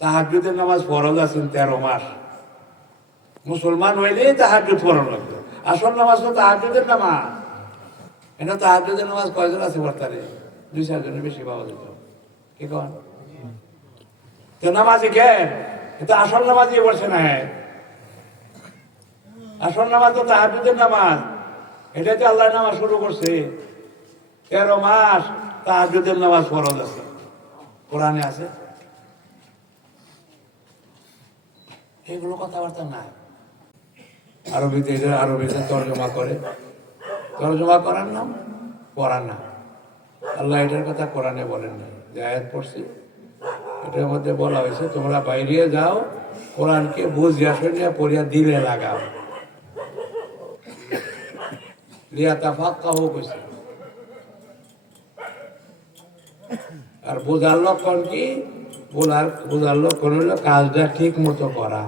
তাহাজুদের নামাজ ফরজ আছেন তেরো মাস। মুসলমান হইলেই তাহাজুদ ফরজ লাগতো আসল নামাজ তো তাহাজুদের নামাজ। এটা তাহাজুদের নামাজ কয়জন আছে বর্তারে? দুই, চারজনের বেশি পাওয়া যেত কি কন তো নামাজি কে? এটা আসল নামাজই বলছে না। আসল নামাজ তো তাহাজুদের নামাজ। এটাতে আল্লাহ নামাজ শুরু করছে। তেরো মাস তাহাজুদের নামাজ ফরজ আছে। কোরআনে আছে? এগুলো কথাবার্তা নাই। আরবিতে এটা আরবিতে তর্জমা করে। তর্জমা করার নাম? পড়ার নাম আল্লাহ এটার কথা কোরআনে বলেন না যে আয়াত পড়ছি, এটার মধ্যে বলা হয়েছে, তোমরা বাইরে যাও, কোরআনকে বুঝিয়া শুনিয়া পড়িয়া দিলে লাগাও। লিয়া হোক হয়েছে আর বোঝার লক্ষণ কি? বোঝার বোঝার লক্ষণ হলো কাজটা ঠিক মতো করা।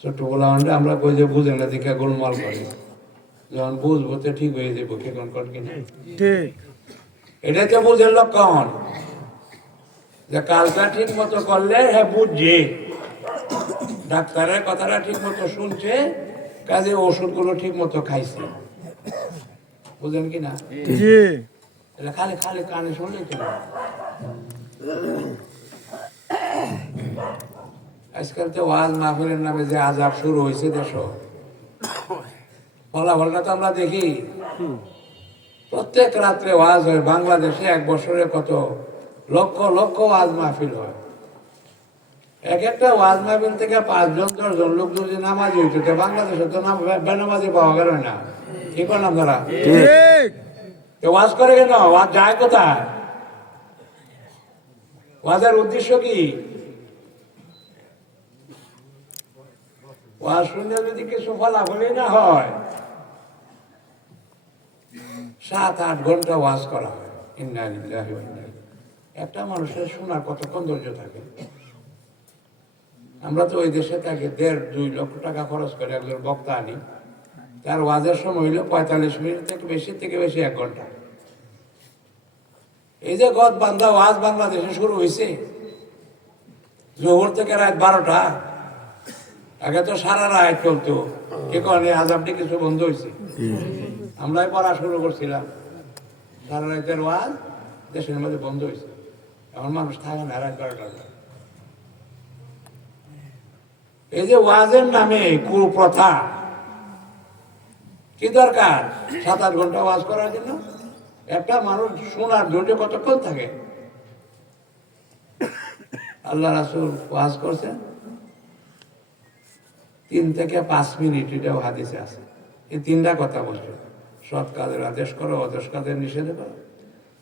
ছোট বলা মানে আমরা কই যে বুঝে না দেখে গোলমাল করি। যখন বুঝব তো ঠিক হয়ে যাব কে কোন কোন কিনা এটা তো বুঝের লক্ষণ যে কাজটা ঠিক মতো করলে হ্যাঁ বুঝছে ডাক্তারের কথাটা ঠিক মতো শুনছে কাজে ওষুধগুলো ঠিক মতো খাইছে। বুঝেন কি না? খালি খালি কানে শুনলে তো না। আজকাল তো ওয়াজ মাহফিলের নামে যে আজাব শুরু হয়েছে দেশ। ফলাফলটা তো আমরা দেখি। প্রত্যেক রাত্রে ওয়াজ হয়। বাংলাদেশে এক বছরে কত? লক্ষ লক্ষ ওয়াজ মাহফিল হয়। এক একটা ওয়াজ মাহফিল থেকে পাঁচজন দশজন লোক যদি নামাজি হইতো তো বাংলাদেশে তো নাম বেনামাজি পাওয়া গেল না। কি করলাম তারা? তো ওয়াজ করে কেন? ওয়াজ যায় কোথায়? ওয়াজের উদ্দেশ্য কি? ওয়াজ যদি কিছু ফলাফলই না হয়, সাত আট ঘণ্টা ওয়াজ করা হয়। ইলাইহি। একটা মানুষের শোনার কতক্ষণ ধৈর্য থাকে? আমরা তো ওই দেশে থাকি, দেড় দুই লক্ষ টাকা খরচ করে একজন বক্তা আনি। তার ওয়াজের সময় হইল পঁয়তাল্লিশ মিনিট থেকে বেশি থেকে বেশি এক ঘণ্টা। এই যে গদ বান্ধা ওয়াজ বাংলাদেশে শুরু হয়েছে জোহর থেকে রাত বারোটা। আগে তো সারা রাত চলতো। কি কারণে আজাবটি কিছু বন্ধ হয়েছে আমরাই পড়া শুরু করছিলাম। সারা রাতের ওয়াজ দেশের মধ্যে বন্ধ হয়েছে এখন মানুষ থাকে না রাত বারোটা এই যে ওয়াজের নামে কুপ্রথা কি দরকার? সাত আট ঘণ্টা ওয়াজ করার জন্য? একটা মানুষ শোনার ধৈর্য কতক্ষণ থাকে? আল্লাহ রাসুল ওয়াজ করছেন। তিন থেকে পাঁচ মিনিট এটাও হাদিসে আছে। এই তিনটা কথা বলছে। সৎ কাজের আদেশ করো অদেশ কাজের নিষেধ করো।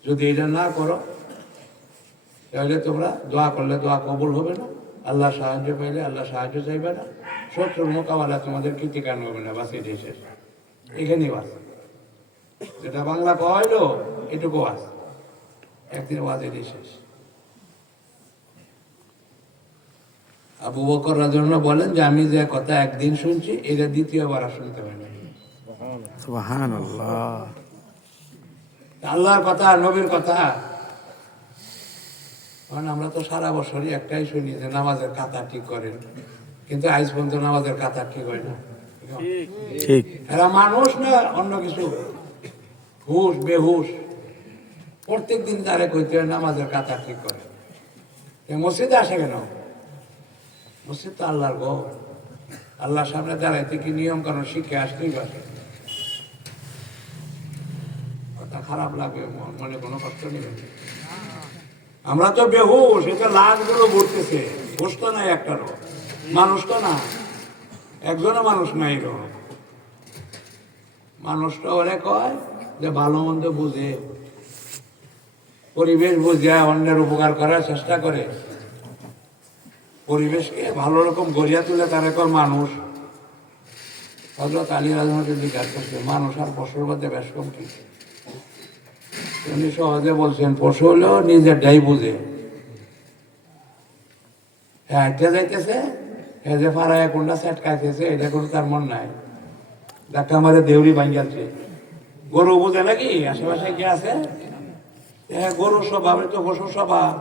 যদি এটা না করো, তাহলে তোমরা দোয়া করলে দোয়া কবুল হবে না। আল্লাহ সাহায্য পাইলে আল্লাহ সাহায্য চাইবে না। শত্রুর মোকাবেলা তোমাদের কৃতিকান হবে না? বাস শেষ। এখানেই বাস। যেটা বাংলা কয়লো এটুকু বাস। একদিন ওয়াজ এটাই শেষ। আবু বকর জন্য বলেন যে আমি যে কথা একদিন শুনছি এটা দ্বিতীয়বার আর শুনতে হয় না। আল্লাহর কথা নবীর কথা। কারণ আমরা তো সারা বছরই একটাই শুনি যে নামাজের কাতা ঠিক করেন। কিন্তু আজ পর্যন্ত নামাজের কাতা ঠিক হয় না। ঠিক। এরা মানুষ না অন্য কিছু। হুশ বেহুশ। প্রত্যেক দিন তারে কইতে হয় নামাজের কাতা ঠিক করে মসজিদে আসে কেন? মসজিদ তো আল্লাহর গো আল্লাহর সামনে দাঁড়াইতে কি নিয়ম কারণ শিখে আসতেই পারে? কথা খারাপ লাগবে মনে কোনো কষ্ট নেই। আমরা তো বেহু বেহুশ এটা লাশগুলো ঘুরতেছে হুশ তো নাই একটারও। মানুষ তো না একজনও মানুষ নাই এরকম মানুষটা ওরে কয় যে, ভালো মন্দ বুঝে। পরিবেশ বুঝে, অন্যের উপকার করার চেষ্টা করে। পরিবেশকে ভালো রকম গড়িয়া তুলে তার একর মানুষ। হজরত আলী রাজমাকে জিজ্ঞাসা করছে। মানুষ আর পশুর মধ্যে বেশ কম কি? উনি সহজে বলছেন পশু হলেও নিজেরটাই বুঝে। হ্যাঁ যাইতেছে। হ্যাঁ যে ফারায় কোনটা সেট খাইতেছে, এটা কোনো তার মন নাই। দেখা মারে দেউরি ভাঙ্গাচ্ছে গরু বুঝে নাকি? আশেপাশে কি আছে? হ্যাঁ গরুর স্বভাব তো পশুর স্বভাব।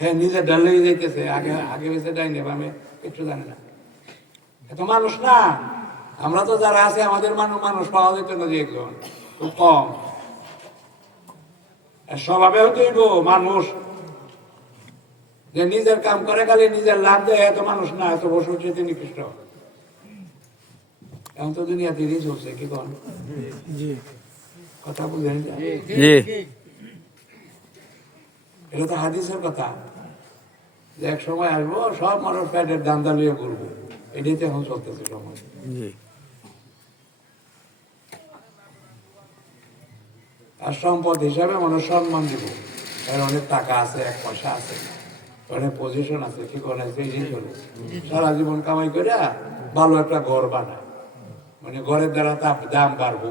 হ্যাঁ নিজে ডালেই যাইতেছে। আগে আগে বেঁচে ডাইনি আমি একটু জানি না এত মানুষ না। আমরা তো যারা আছে আমাদের মানুষ মানুষ পাওয়া যেত না যে একজন। খুব কম। স্বভাবে হতেইব মানুষ। যে নিজের কাম করে খালি নিজের লাভ দেয় এত মানুষ না এত বছর তিনি নিকৃষ্ট এখন তো দুনিয়া তিরিশ চলছে কি কন? জি। কথা বুঝেন এটা তো হাদিসের কথা। যে এক সময় আসব সব মানুষ প্যাটের দান্দা লিয়ে ঘুরবো এটাই তো এখন চলতেছে সময়। আর সম্পদ হিসাবে মানুষ সম্মান দিব। এর অনেক টাকা আছে এক পয়সা আছে অনেক পজিশন আছে কি করে আছে এই চলে সারা জীবন কামাই করে ভালো একটা ঘর বানায়। মানে ঘরের দ্বারা দাম বাড়বো।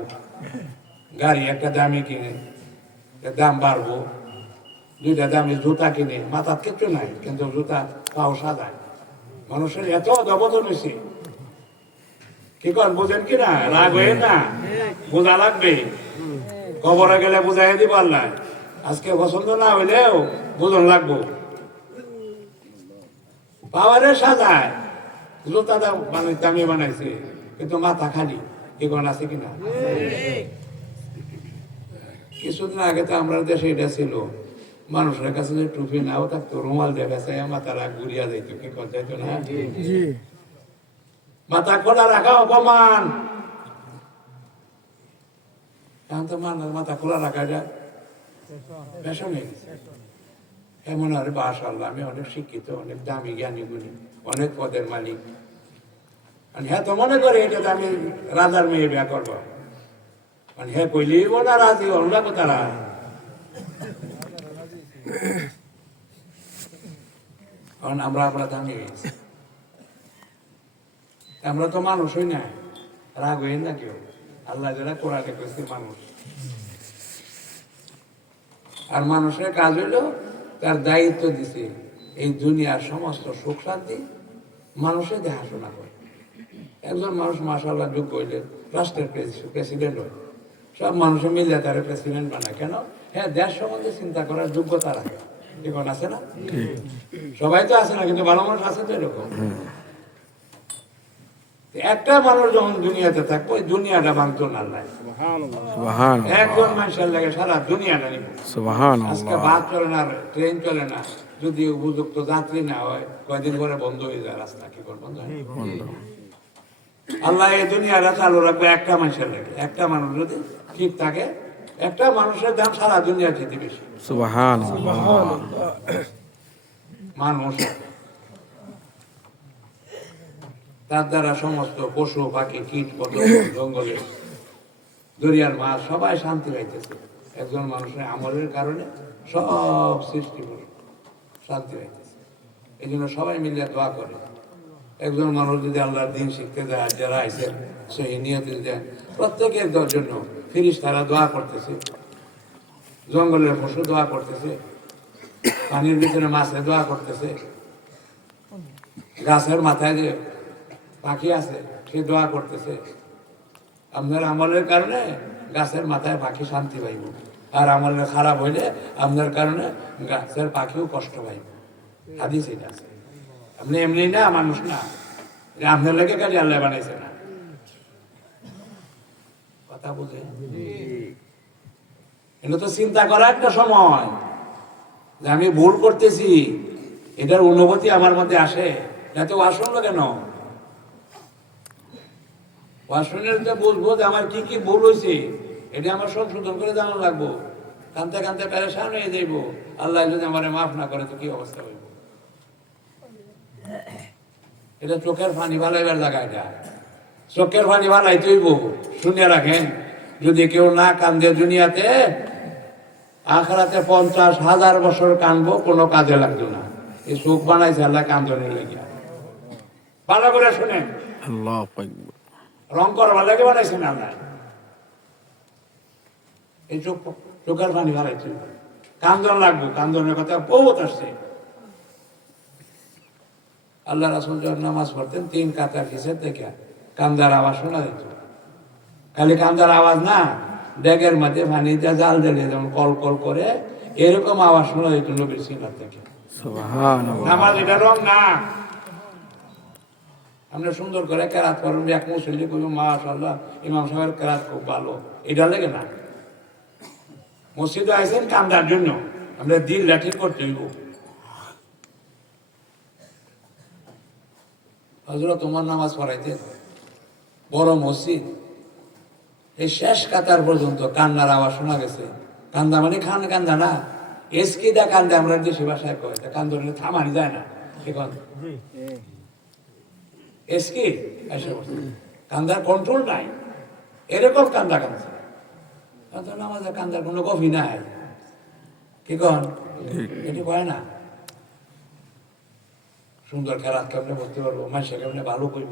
গাড়ি একটা দামি কিনে দাম বাড়বো। দুইটা দামি জুতা কিনে, মাথার কিচ্ছু নাই, কিন্তু জুতা পাও সাদায় মানুষের এত অধবদন হয়েছে। কি কর, বুঝেন কি না? রাগ হয়ে না? বোঝা লাগবে। কবরে গেলে বুঝাই দিব আল্লাহ। আজকে পছন্দ না হইলেও বুঝন লাগবো। পাওয়ারে সাজায় জুতা দাম মানে দামি বানাইছে, কিন্তু মাথা খালি। এগুলো আছে কিনা? কিছুদিন আগে তো আমরা দেশে এটা ছিল। মানুষের কাছে যে টুপি নাও থাকতো রুমাল দেখাছে মাথারা ঘুরিয়া যাইতো কি করতে যাইতো না? মাথা খোলা রাখা অপমান। এখন তো মানুষ মাথা খোলা রাখা যায়। ফ্যাশন। হয়ে এমন আর বাস আল্লাহ আমি অনেক শিক্ষিত অনেক দামি জ্ঞানী গুণী অনেক পদের মালিক। আর হ্যাঁ তো মনে করে এটা তো আমি রাজার মেয়ে বিয়া করব। মানে হ্যাঁ কইলেই না রাজি অন্য তারা কারণ আমরা আমরা দামি আমরা তো মানুষই না। রাগ হই না কেউ। আল্লাহ যারা কোরআনে কইছে মানুষ। আর মানুষের কাজ হইল তার দায়িত্ব দিছে। এই দুনিয়ার সমস্ত সুখ শান্তি মানুষের দেখাশোনা করে। একজন মানুষ মাসাল্লাহ যোগ্য হইলে রাষ্ট্রের প্রেসিডেন্ট হয় সব মানুষে মিলে তার প্রেসিডেন্ট বানায়। কেন? হ্যাঁ দেশ সম্বন্ধে চিন্তা করার যোগ্যতা রাখে। ঠিক আছে না? সবাই তো আছে না কিন্তু ভালো মানুষ আছে তো এরকম। একটা মানুষ যখন দুনিয়াতে থাকব ওই দুনিয়াটা ভাঙতো না একজন মানুষের লাগে সারা দুনিয়াটা নিব। আজকে বাস চলে না ট্রেন চলে না যদি উপযুক্ত যাত্রী না হয় কয়দিন পরে বন্ধ হয়ে যায় রাস্তা কি করে বন্ধ হয়? আল্লাহ এই দুনিয়াটা চালু রাখবে একটা মানুষের লাগে। একটা মানুষ যদি ঠিক থাকে। একটা মানুষের দাম সারা দুনিয়া যেতে বেশি। মানুষ। তার দ্বারা সমস্ত পশু পাখি কীট পতঙ্গ জঙ্গলে দরিয়ার মাছ সবাই শান্তি পাইতেছে। একজন মানুষের আমলের কারণে সব সৃষ্টি করে শান্তি পাইতেছে। এই জন্য সবাই মিলে দোয়া করে। একজন মানুষ যদি আল্লাহর দিন শিখতে যায় যারা আইসেন সেই নিয়তে দেন প্রত্যেকের জন্য ফিরিস তারা দোয়া করতেছে। জঙ্গলের পশু দোয়া করতেছে। পানির ভিতরে মাছে দোয়া করতেছে। গাছের মাথায় যে পাখি আছে, সে দোয়া করতেছে। আপনার আমলের কারণে গাছের মাথায় পাখি শান্তি পাইব। আর আমলের খারাপ হইলে আপনার কারণে গাছের পাখিও কষ্ট পাইব। হাদিস এটা আছে। আপনি এমনি না, মানুষ না। আপনার লেগে কাজে আল্লাহ বানাইছে না। কথা বুঝে এটা তো চিন্তা করা একটা সময় যে আমি ভুল করতেছি, এটার অনুভূতি আমার মধ্যে আসে। না তো আসল কেন? তো বুঝব যে আমার কি কি ভুল হয়েছে, এটা আমার সংশোধন করে জানা লাগবো। কানতে কানতে প্যারেশান হয়ে যাইব। আল্লাহ যদি আমার মাফ না করে, তো কি অবস্থা হইব? এটা চোখের পানি ভালাইবার জায়গা এটা। চোখের পানি ভালাই তৈব শুনে রাখেন যদি কেউ না কান্দে দুনিয়াতে আখরাতে পঞ্চাশ হাজার বছর কানবো কোনো কাজে লাগতো না। এই চোখ বানাইছে আল্লাহ কান্দনের লেগে ভালো করে শুনেন। রং করবার লাগে বানাইছে না আল্লাহ। এই চোখ চোখের পানি বানাইছে কান্দন লাগবো কান্দনের কথা বহুত আসছে। আল্লাহ রাসুল যখন নামাজ পড়তেন তিন কাতার কিসের থেকে কান্দার আওয়াজ শোনা যেত খালি কান্দার আওয়াজ না ড্যাগের মাঝে পানি দিয়ে জাল দিলে যেমন কল কল করে এরকম আওয়াজ শোনা যেত নবীর সিনার থেকে। নামাজ এটা রং না। আমরা সুন্দর করে কেরাত করুন এক মুসল্লি করব মাশাল্লাহ ইমাম সাহেবের কেরাত খুব ভালো। এটা লেগে না। মসজিদে আইসেন কান্দার জন্য। আমরা দিল ঠিক করতে হইব। হজরত তোমার নামাজ পড়াইতেন। বড় মসজিদ। এই শেষ কাতার পর্যন্ত কান্নার আওয়াজ শোনা গেছে। কান্দা মানে খান কান্দা না। এসকি দা কান্দে আমরা দেশি ভাষায় কয় কান্দ থামানি যায় না এখন। এসকি? কান্দার কন্ট্রোল নাই। এরকম কান্দা কান্দা কান্দা নামাজের কান্দার কোনো কফি নাই। কি কন? এটি কয় না? সুন্দর খেলার কেমনে করতে পারব? মানুষের কেমনে ভালো করব?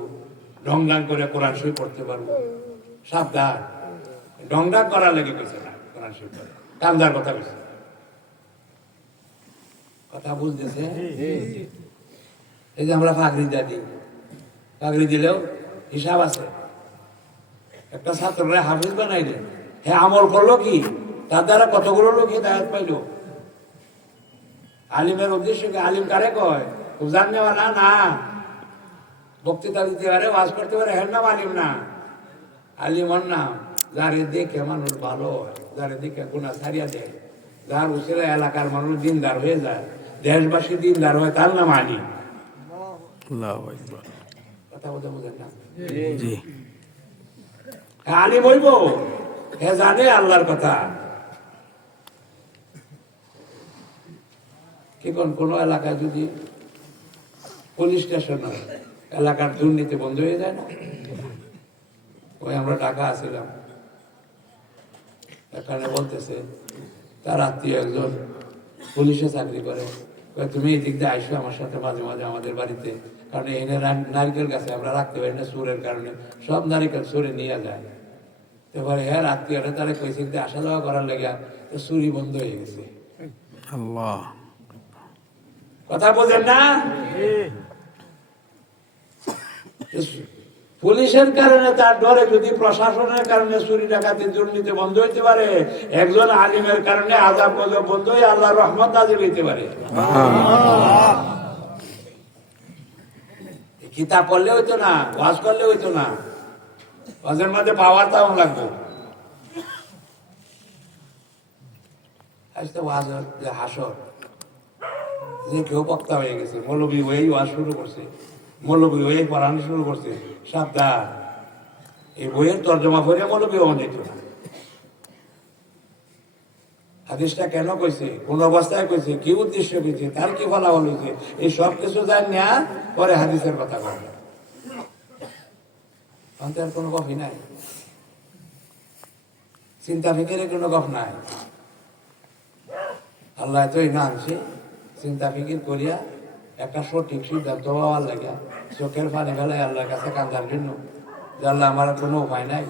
ডাং করে কোরআন শরীফ পড়তে পারব। সাবধান। ডাং করার লেগে কইছে না কোরআন পড়ে। কান্দার কথা কইছে কথা বুঝতেছে এই যে আমরা ফাগরি দাদি ফাগরি দিলেও হিসাব আছে। একটা ছাত্ররা হাফিজ বানাইলে। হ্যাঁ আমল করল কি? তার দ্বারা কতগুলো লোক হিদায়ত পাইলো? আলিমের উদ্দেশ্য কি? আলিম কারে কয়? উজান নেওয়া না না। বক্তৃতা দিতে পারে ওয়াজ করতে পারে হের নাম আলিম না? আলিমর নাম যারে দেখে মানুষ ভালো হয় যারে দেখে গুণা ছাড়িয়া দেয়। যার উচিরা এলাকার মানুষ দিনদার হয়ে যায় দেশবাসী দিনদার হয় তার নাম আলিম কথা বলতে বুঝেন না? হ্যাঁ, আলিম হইব হে জানে আল্লাহর কথা। কি কোন কোন এলাকায় যদি পুলিশ স্টেশন হয় এলাকার দুর্নীতি বন্ধ হয়ে যায় না? ওই আমরা ঢাকা আসছিলাম এখানে বলতেছে তার আত্মীয় একজন পুলিশে চাকরি করে। তুমি এই দিক দিয়ে আইসো আমার সাথে মাঝে মাঝে আমাদের বাড়িতে। কারণ এনে নারকেল গাছে আমরা রাখতে পারি না সুরের কারণে। সব নারিকেল সুরে নিয়ে যায়। এবারে হ্যাঁ আত্মীয়রা তারা কইছে যে আসা যাওয়া করার লেগে তো চুরি বন্ধ হয়ে গেছে। আল্লাহ। কথা বোঝেন না? পুলিশের কারণে তার ডরে যদি প্রশাসনের কারণে চুরি ডাকাতি দুর্নীতি বন্ধ হইতে পারে একজন আলিমের কারণে আজাব গজব বন্ধ হয়ে আল্লাহ রহমত নাজিল হইতে পারে। কিতাব পড়লে হইতো না ওয়াজ করলে হইতো না। ওয়াজের মধ্যে পাওয়ার তাও লাগবে। আজ তো ওয়াজ হাসর। যে কেউ বক্তা হয়ে গেছে মৌলবী হয়েই ওয়াজ শুরু করছে। মৌলবী হয়ে পড়ানো শুরু করছে সাবধান। এই বইয়ের তর্জমা করে মৌলবী হওয়া যেত না। হাদিসটা কেন কইছে? কোন অবস্থায় কইছে? কি উদ্দেশ্য কইছে? তার কি ফলাফল হয়েছে এই সব কিছু জান না পরে হাদিসের কথা বলে। অন্তর কোনো কফি নাই। চিন্তা ফিকিরে কোনো গপ নাই। আল্লাহ তো না আনছে। চিন্তা ফিকির করিয়া একটা সঠিক সিদ্ধান্ত হওয়ার লাগে চোখের পানি ফেলাই আল্লাহর কাছে কান্দার জন্য। যে আল্লাহ আমার কোনো উপায় নাই।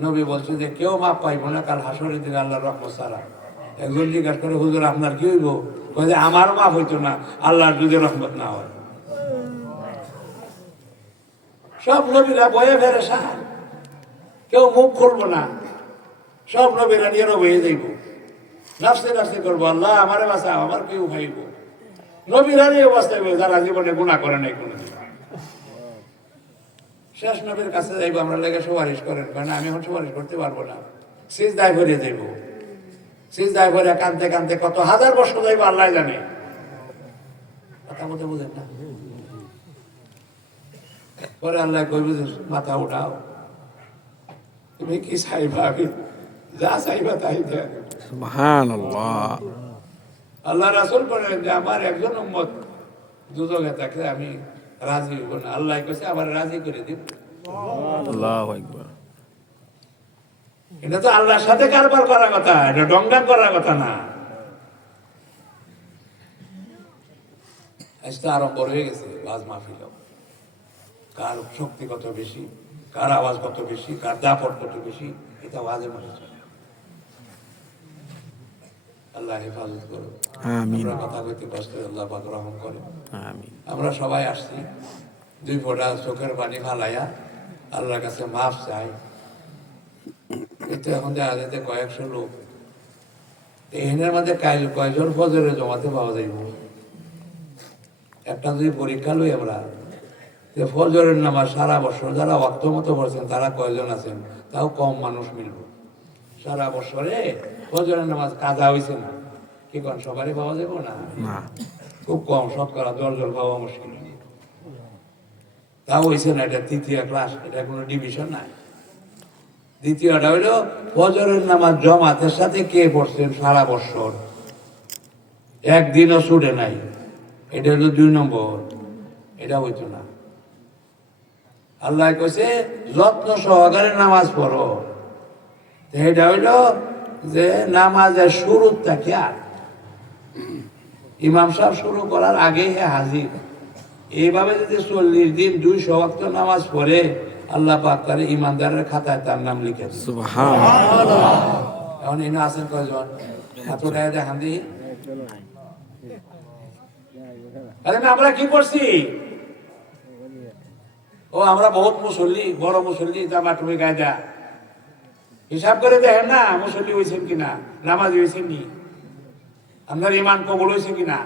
নবী বলছে যে, কেউ মাপ পাইব না কাল হাসরের দিন আল্লাহর রহমত সারা একজন জিজ্ঞাসা করে, হুজুর, আপনার কি হইব? যে, আমার মাপ হইতো না, আল্লাহর যদি রহমত না হয়। সব নবীরা বয়ে ফেরে সার কেউ মুখ খুলবো না। সব নবীরা নিয়ে বয়ে যাইব। নাচতে নাফসে করব, আল্লাহ, আমারে বাসা আমার কেউ ভাইব নবীরা এই অবস্থায় যারা জীবনে গুণা করে নাই কোনো শেষ নবীর কাছে যাইবো, আমরা লেগে সুপারিশ করেন। কারণ আমি এখন সুপারিশ করতে পারব না। সিজ দায় ভরে যাইব। সিজ দায় ভরে কানতে কানতে কত হাজার বছর যাইব, আল্লাহ জানে। কথা বলতে বুঝেন না? পরে আল্লাহ যে, মাথা উঠাও। তুমি কি চাইবা? আমি যা চাইবা তাই দেয় সুবহানাল্লাহ। আল্লাহ রাসুল বলেন যে আমার একজন উম্মত দুদকে থাকলে আমি রাজি হইব না। আল্লাহ কাছে আবার রাজি করে দিব এটা তো আল্লাহর সাথে কারবার করার কথা এটা ডঙ্গান করার কথা না। তো আরম্ভ হয়ে গেছে বাজ মাহফিল কার শক্তি কত বেশি কার আওয়াজ কত বেশি কার দাপট কত বেশি এটা ওয়াজের মধ্যে চলে। আল্লাহ হেফাজত করো আমরা কথা কইতে কষ্ট আল্লাহ পাক রহম করে আমরা সবাই আসছি। দুই ফোঁটা চোখের পানি ফালাইয়া আল্লাহর কাছে মাফ চাই। কিন্তু এখন দেখা যাচ্ছে কয়েকশো লোক এখানের মধ্যে কাইল কয়জন ফজরে জমাতে পাওয়া যাইব? একটা যদি পরীক্ষা লই আমরা যে ফজরের নামাজ সারা বছর যারা অর্থ মতো পড়ছেন তারা কয়জন আছেন? তাও কম মানুষ মিলব। সারা বছরে ফজরের নামাজ কাজা হয়েছে না। কি কন সবারই পাওয়া যাব না? না। খুব কম শতকরা দশজন পাওয়া মুশকিল। তাও হয়েছে না এটা তৃতীয় ক্লাস এটা কোনো ডিভিশন নাই। দ্বিতীয়টা হইল ফজরের নামাজ জমাতের সাথে কে পড়ছেন সারা বছর? একদিনও ছুটে নাই। এটা হলো দুই নম্বর। এটা হইতো না। আল্লাহ কইছে যত্ন সহকারে নামাজ পড়ো। এটা হইল যে নামাজের শুরুর থাকে আর। ইমাম সাহেব শুরু করার আগেই হে হাজির। এইভাবে যদি চল্লিশ দিন দুই ওয়াক্ত নামাজ পড়ে আল্লাহ পাক তার ইমানদারের খাতায় তার নাম লিখে এখন এনে আছেন কয়জন? হাত দেখান আরে আমরা কি করছি ও আমরা বহুত মুসল্লি বড় মুসল্লি জামা টুপি গায়দা হিসাব করে দেখেন না মুসল্লি হয়েছেন কিনা নামাজ হয়েছেন নি আপনার ইমান কবল হয়েছে কিনা?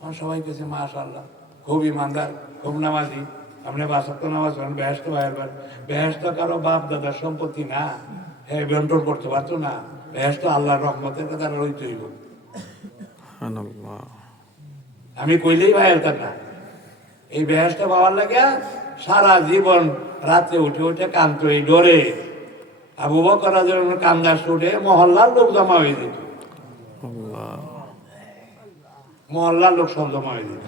আমার সবাই কেছে মাশাল্লাহ খুব ইমানদার খুব নামাজি। আপনি বাসত্ব নামাজ পড়েন বেহেস্ত ভাইবার বেহেস্ত কারও বাপ দাদার সম্পত্তি না হ্যাঁ বন্টন করতে পারতো না বেহেস্ত আল্লাহর রহমতের কথা রইতে হইব। আমি কইলেই ভাইয়ের না। এই বেহেস্ত পাওয়ার লাগে সারা জীবন রাতে উঠে উঠে কান্ত এই ডরে। আবু বকর কান্দার সুটে মহল্লার লোক জমা হয়ে যেত। মহল্লার লোক সব জমা হয়ে যেত।